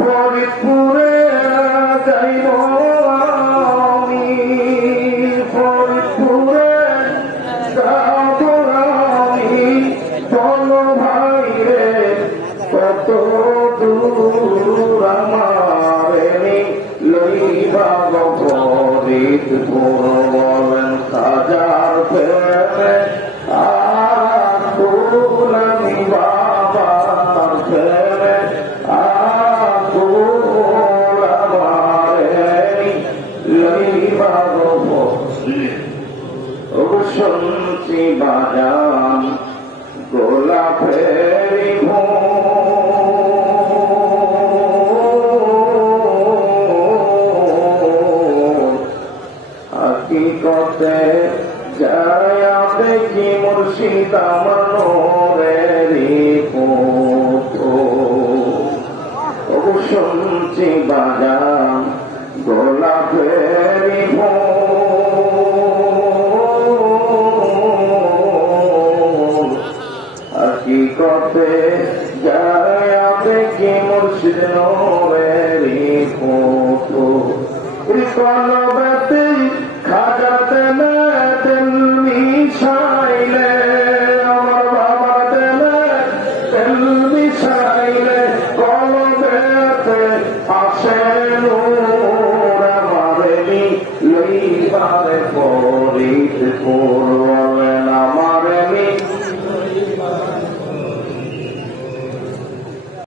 ফরিদপুরে যাইব আমি, ফরিদপুরে যাব আমি, বলো ভাই রে কত দূর আমারে লইবা গো ফরিদপুর। বলেন হাজার ফেরে আর ফুলানি বাবার ফেরে শুনছি বাজান গোলাপের হাকিকতে যায়া দেখি মুর্শিদ আমার শুনছি বাজান গোলাপের হাকিকতে যায় দেখি মুর্শিদ নূরের ফুল।